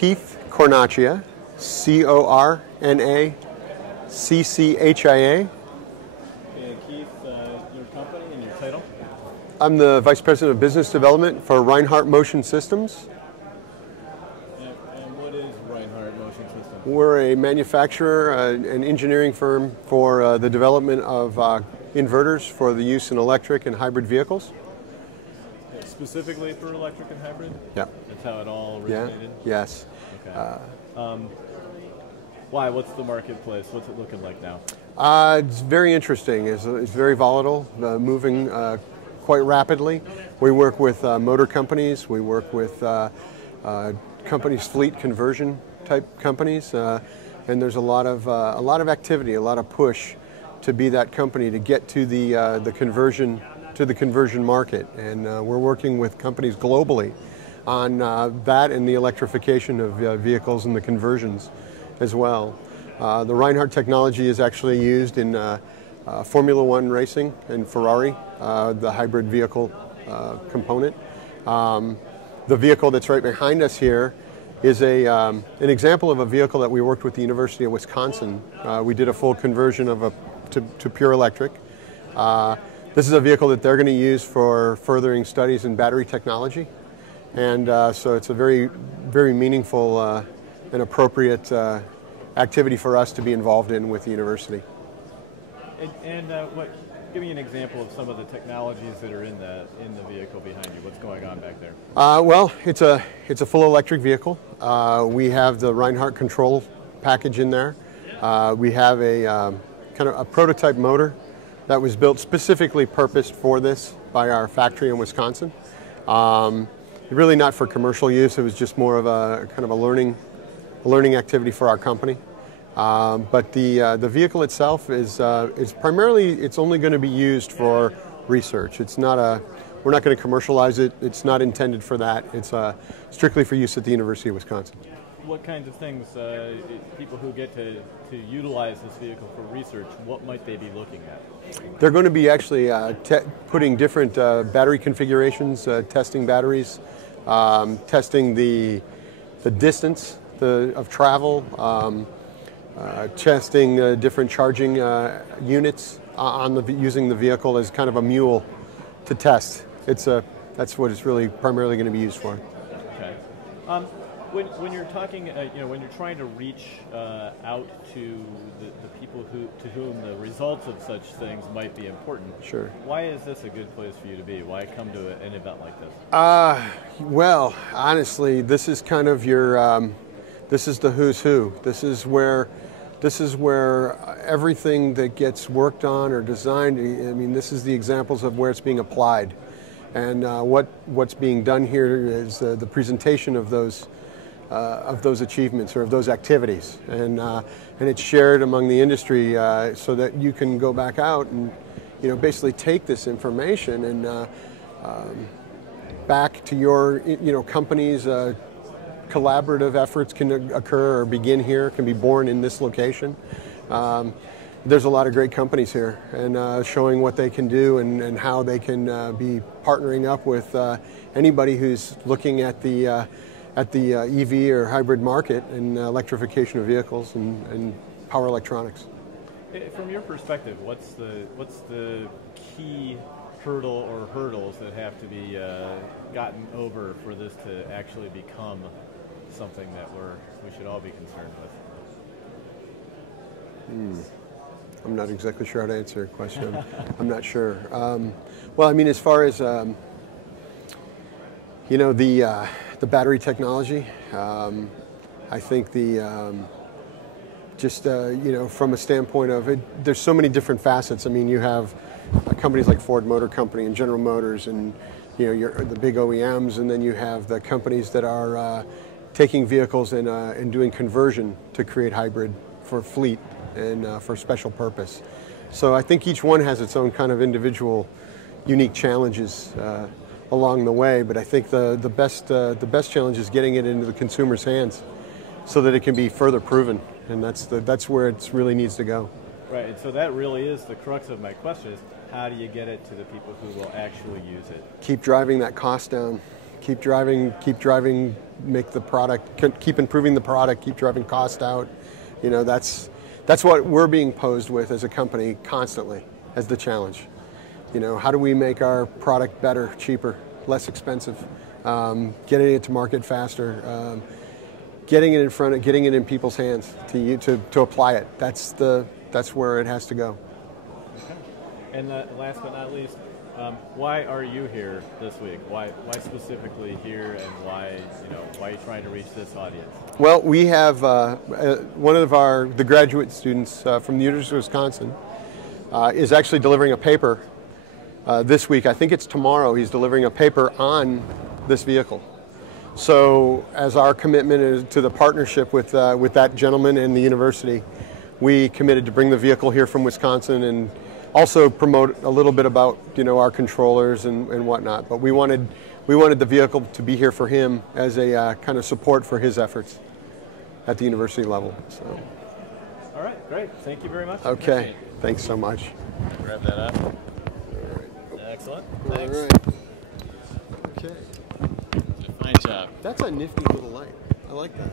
Keith Cornacchia, Cornacchia. And Keith, your company and your title? I'm the Vice President of Business Development for Rinehart Motion Systems. And what is Rinehart Motion Systems? We're a manufacturer, an engineering firm for the development of inverters for the use in electric and hybrid vehicles. Specifically for electric and hybrid? Yeah. That's how it all originated? Yeah. Yes. Okay. Why? What's the marketplace? What's it looking like now? It's very interesting. It's very volatile, moving quite rapidly. We work with motor companies. We work with companies, fleet conversion type companies, and there's a lot of activity, a lot of push to be that company to get to the conversion market. And we're working with companies globally on that and the electrification of vehicles and the conversions as well. The Rinehart technology is actually used in Formula One racing and Ferrari, the hybrid vehicle component. The vehicle that's right behind us here is an example of a vehicle that we worked with the University of Wisconsin. We did a full conversion of to pure electric. This is a vehicle that they're going to use for furthering studies in battery technology, and so it's a very, very meaningful and appropriate activity for us to be involved in with the university. Give me an example of some of the technologies that are in the vehicle behind you. What's going on back there? Well, it's a full electric vehicle. We have the Rinehart control package in there. We have a kind of a prototype motor that was built specifically purposed for this by our factory in Wisconsin. Really not for commercial use. It was just more of a kind of a learning activity for our company. But the vehicle itself is primarily, it's only going to be used for research. It's not we're not going to commercialize it. It's not intended for that. It's strictly for use at the University of Wisconsin. What kinds of things, people who get to utilize this vehicle for research, what might they be looking at? They're going to be actually putting different battery configurations, testing batteries, testing the distance of travel, testing different charging units using the vehicle as kind of a mule to test. That's what it's really primarily going to be used for. Okay. When you're talking, when you're trying to reach out to the people to whom the results of such things might be important, sure. Why is this a good place for you to be? Why come to an event like this? Well, honestly, this is kind of your, this is the who's who. This is where everything that gets worked on or designed, I mean, this is the examples of where it's being applied. And what's being done here is the presentation of those achievements or of those activities, and it's shared among the industry so that you can go back out and basically take this information and back to your company's collaborative efforts can occur or begin here, can be born in this location. There's a lot of great companies here, and showing what they can do and how they can be partnering up with anybody who's looking at the EV or hybrid market and electrification of vehicles and power electronics. From your perspective, what's the key hurdle or hurdles that have to be gotten over for this to actually become something that we should all be concerned with? I'm not exactly sure how to answer your question. I'm not sure. Well, I mean, as far as the battery technology, I think from a standpoint of it, there's so many different facets. I mean, you have companies like Ford Motor Company and General Motors, and the big OEMs, and then you have the companies that are taking vehicles and doing conversion to create hybrid for fleet and for special purpose. So I think each one has its own kind of individual, unique challenges along the way. But I think the best challenge is getting it into the consumer's hands, so that it can be further proven, and that's where it really needs to go. Right, and so that really is the crux of my question: is how do you get it to the people who will actually use it? Keep driving that cost down. keep driving, make the product, keep improving the product, keep driving cost out. You know, that's what we're being posed with as a company constantly as the challenge. You know, how do we make our product better, cheaper, less expensive, getting it to market faster, getting it in people's hands to apply it. That's where it has to go. Okay. And last but not least, why are you here this week? Why specifically here, and why are you trying to reach this audience? Well, we have one of the graduate students from the University of Wisconsin is actually delivering a paper this week. I think it's tomorrow. He's delivering a paper on this vehicle. So, as our commitment is to the partnership with that gentleman and the university, we committed to bring the vehicle here from Wisconsin and also promote a little bit about our controllers and whatnot. But we wanted the vehicle to be here for him as a kind of support for his efforts at the university level. So. All right, great. Thank you very much. Okay, thanks so much. Grab that up. All right. Excellent. Thanks. All right. Okay. Fine job. That's a nifty little light. I like that.